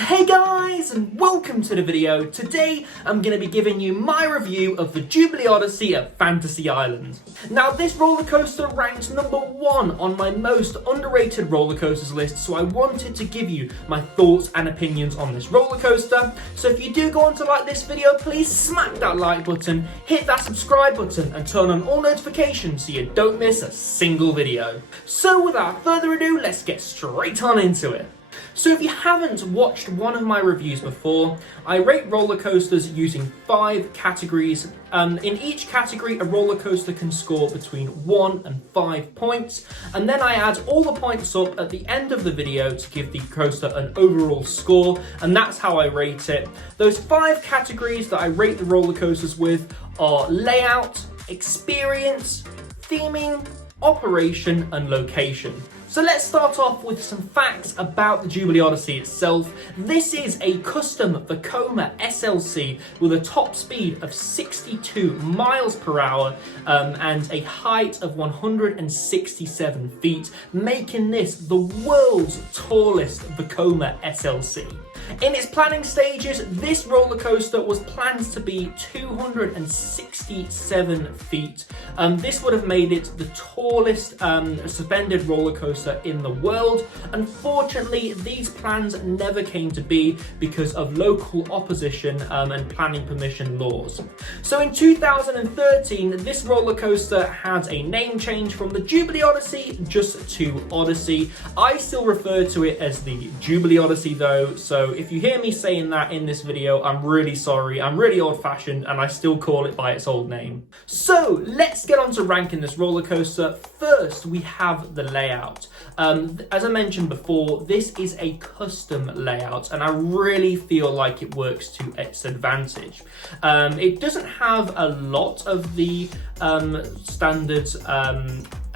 So hey guys, and welcome to the video. Today I'm going to be giving you my review of the Jubilee Odyssey at Fantasy Island. Now this roller coaster ranks #1 on my most underrated roller coasters list, so I wanted to give you my thoughts and opinions on this roller coaster. So if you do go on to like this video, please smack that like button, hit that subscribe button and turn on all notifications so you don't miss a single video. So without further ado, let's get straight on into it. So if you haven't watched one of my reviews before, I rate roller coasters using 5 categories. In each category, a roller coaster can score between 1 and 5 points, and then I add all the points up at the end of the video to give the coaster an overall score, and that's how I rate it. Those 5 categories that I rate the roller coasters with are layout, experience, theming, operation, and location. So let's start off with some facts about the Jubilee Odyssey itself. This is a custom Vekoma SLC with a top speed of 62 miles per hour and a height of 167 feet, making this the world's tallest Vekoma SLC. In its planning stages, this roller coaster was planned to be 267 feet. This would have made it the tallest suspended roller coaster in the world. Unfortunately, these plans never came to be because of local opposition and planning permission laws. So in 2013, this roller coaster had a name change from the Jubilee Odyssey just to Odyssey. I still refer to it as the Jubilee Odyssey though, so if you hear me saying that in this video, I'm really sorry. I'm really old-fashioned and I still call it by its old name. So let's get on to ranking this roller coaster. First, we have the layout. As I mentioned before, this is a custom layout and I really feel like it works to its advantage. It doesn't have a lot of the standard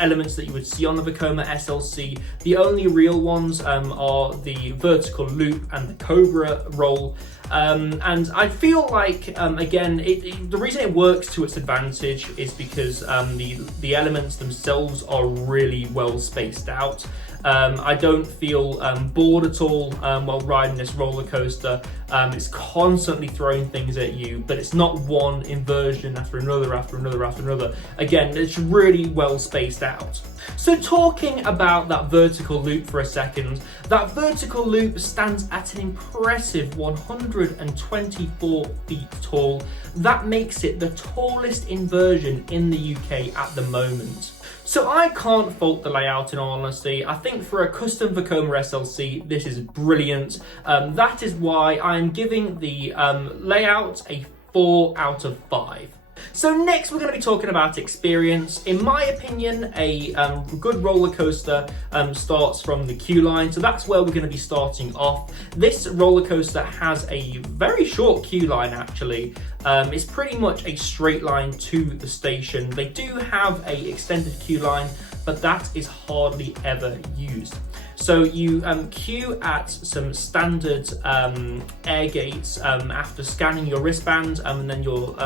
elements that you would see on the Vekoma SLC. The only real ones are the vertical loop and the Cobra roll. And I feel like, again, the reason it works to its advantage is because the elements themselves are really well spaced out. I don't feel bored at all while riding this roller coaster. It's constantly throwing things at you, but it's not one inversion after another, after another, after another. Again, it's really well spaced out. So talking about that vertical loop for a second, that vertical loop stands at an impressive 124 feet tall. That makes it the tallest inversion in the UK at the moment. So I can't fault the layout in all honesty. I think for a custom Vekoma SLC, this is brilliant. That is why I'm giving the layout a 4 out of 5. So next we're going to be talking about experience. In my opinion, a good roller coaster starts from the queue line, so that's where we're going to be starting off. This roller coaster has a very short queue line actually. It's pretty much a straight line to the station. They do have a extended queue line, but that is hardly ever used. So you queue at some standard air gates after scanning your wristband, and then you're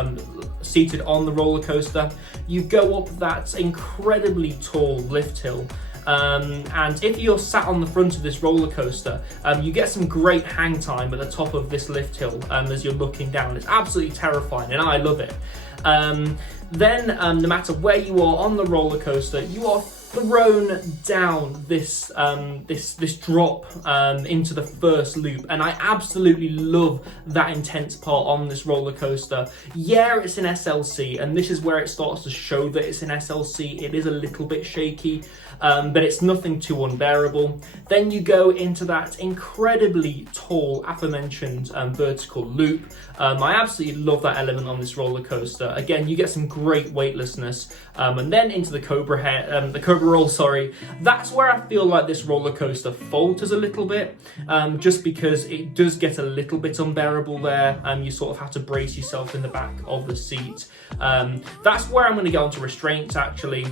seated on the roller coaster. You go up that incredibly tall lift hill. And if you're sat on the front of this roller coaster, you get some great hang time at the top of this lift hill as you're looking down. It's absolutely terrifying and I love it. Then no matter where you are on the roller coaster, you are thrown down this drop into the first loop, and I absolutely love that intense part on this roller coaster. Yeah, it's an SLC, and this is where it starts to show that it's an SLC. It is a little bit shaky, but it's nothing too unbearable. Then you go into that incredibly tall aforementioned vertical loop. I absolutely love that element on this roller coaster. Again, you get some great weightlessness, and then into the Cobra Head, the Cobra roll, sorry. That's where I feel like this roller coaster falters a little bit, just because it does get a little bit unbearable there. You sort of have to brace yourself in the back of the seat. That's where I'm going to go on to restraints actually.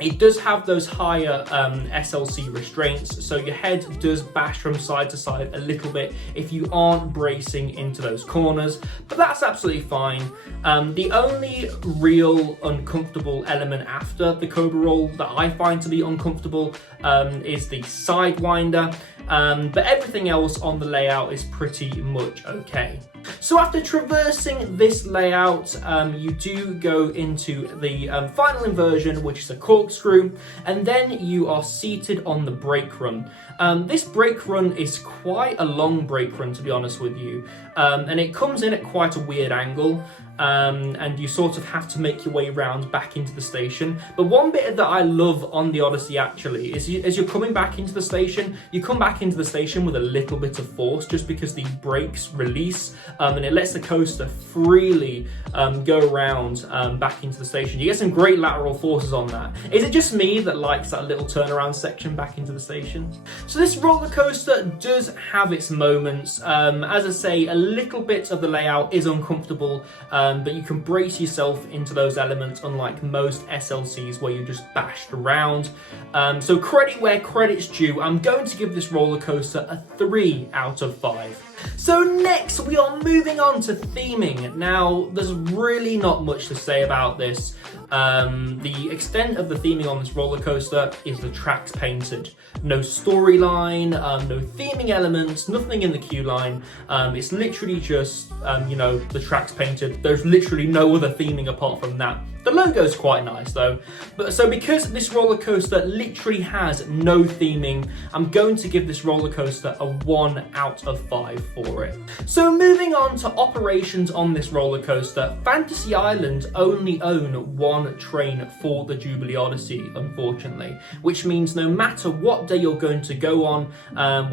It does have those higher SLC restraints, so your head does bash from side to side a little bit if you aren't bracing into those corners, but that's absolutely fine. The only real uncomfortable element after the Cobra roll that I find to be uncomfortable is the Sidewinder. but everything else on the layout is pretty much okay. So after traversing this layout, you do go into the final inversion, which is a corkscrew, and then you are seated on the brake run. This brake run is quite a long brake run, to be honest with you, and it comes in at quite a weird angle. And you sort of have to make your way around back into the station. But one bit that I love on the Odyssey actually is as you're coming back into the station, you come back into the station with a little bit of force, just because the brakes release and it lets the coaster freely go around back into the station. You get some great lateral forces on that. Is it just me that likes that little turnaround section back into the station? So this roller coaster does have its moments. As I say, a little bit of the layout is uncomfortable, but you can brace yourself into those elements, unlike most SLCs where you're just bashed around. So credit where credit's due. I'm going to give this roller coaster a 3 out of 5. So next we are moving on to theming. Now there's really not much to say about this. The extent of the theming on this roller coaster is the tracks painted. No storyline, no theming elements, nothing in the queue line. It's literally just, the tracks painted. There's literally no other theming apart from that. The logo's quite nice though. So because this roller coaster literally has no theming, I'm going to give this roller coaster a 1 out of 5 for it. So moving on to operations on this roller coaster, Fantasy Island only own one train for the Jubilee Odyssey, unfortunately, which means no matter what day you're going to go on,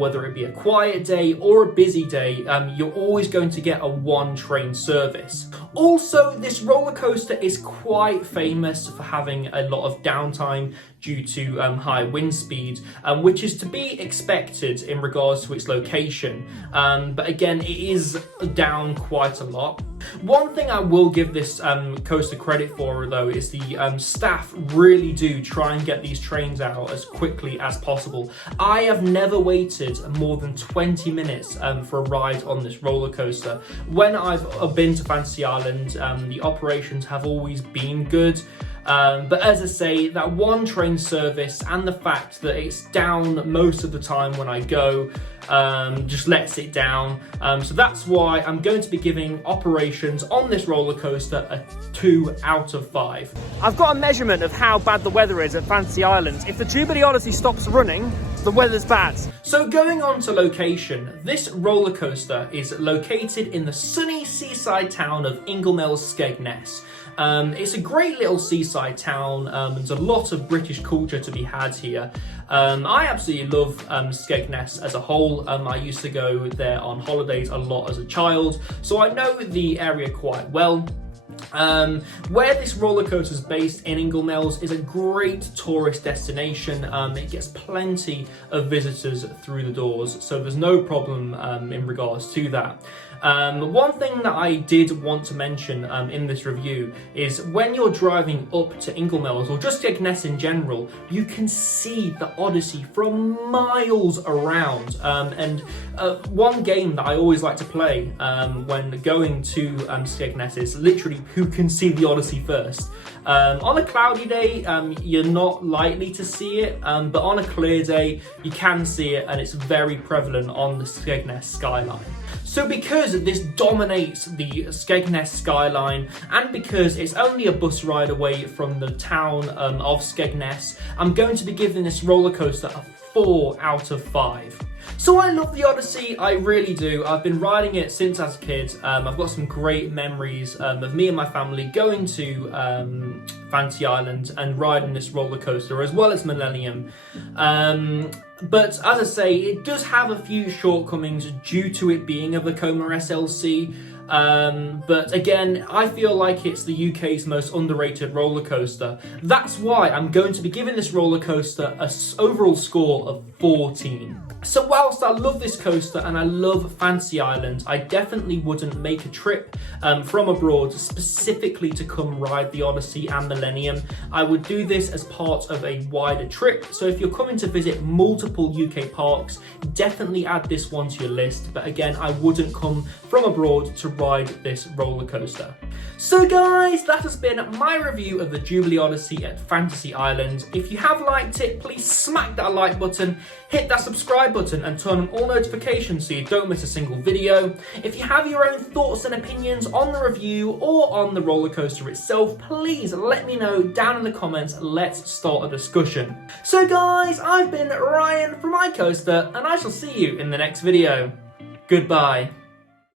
whether it be a quiet day or a busy day, you're always going to get a one train service. Also, this roller coaster is quite famous for having a lot of downtime due to high wind speed, which is to be expected in regards to its location. But again, it is down quite a lot. One thing I will give this coaster credit for though is the staff really do try and get these trains out as quickly as possible. I have never waited more than 20 minutes for a ride on this roller coaster. When I've been to Fantasy Island, the operations have always been good. But as I say, that one train service and the fact that it's down most of the time when I go just lets it down. So that's why I'm going to be giving operations on this roller coaster a 2 out of 5. I've got a measurement of how bad the weather is at Fantasy Island. If the Jubilee Odyssey stops running, the weather's bad. So going on to location, this roller coaster is located in the sunny seaside town of Inglemells, Skegness. It's a great little seaside town. There's a lot of British culture to be had here. I absolutely love Skegness as a whole. I used to go there on holidays a lot as a child, so I know the area quite well. Where this roller coaster is based in Inglemells is a great tourist destination. It gets plenty of visitors through the doors, so there's no problem in regards to that. One thing that I did want to mention in this review is when you're driving up to Inglemells, or just Skegness in general, you can see the Odyssey from miles around. And one game that I always like to play when going to Skegness is literally who can see the Odyssey first. On a cloudy day, you're not likely to see it, but on a clear day, you can see it, and it's very prevalent on the Skegness skyline. So because this dominates the Skegness skyline, and because it's only a bus ride away from the town of Skegness, I'm going to be giving this roller coaster a 4 out of 5. So I love the Odyssey, I really do. I've been riding it since as a kid. I've got some great memories of me and my family going to Fantasy Island and riding this roller coaster, as well as Millennium. But as I say, it does have a few shortcomings due to it being a Vekoma SLC. But again, I feel like it's the UK's most underrated roller coaster. That's why I'm going to be giving this roller coaster an overall score of 14. So whilst I love this coaster and I love Fantasy Island, I definitely wouldn't make a trip from abroad specifically to come ride the Odyssey and Millennium. I would do this as part of a wider trip. So if you're coming to visit multiple UK parks, definitely add this one to your list. But again, I wouldn't come from abroad to ride this roller coaster. So guys, that has been my review of the Jubilee Odyssey at Fantasy Island. If you have liked it, please smack that like button, hit that subscribe button and turn on all notifications so you don't miss a single video. If you have your own thoughts and opinions on the review or on the roller coaster itself, please let me know down in the comments. Let's start a discussion. So guys, I've been Ryan from iCoaster and I shall see you in the next video. Goodbye.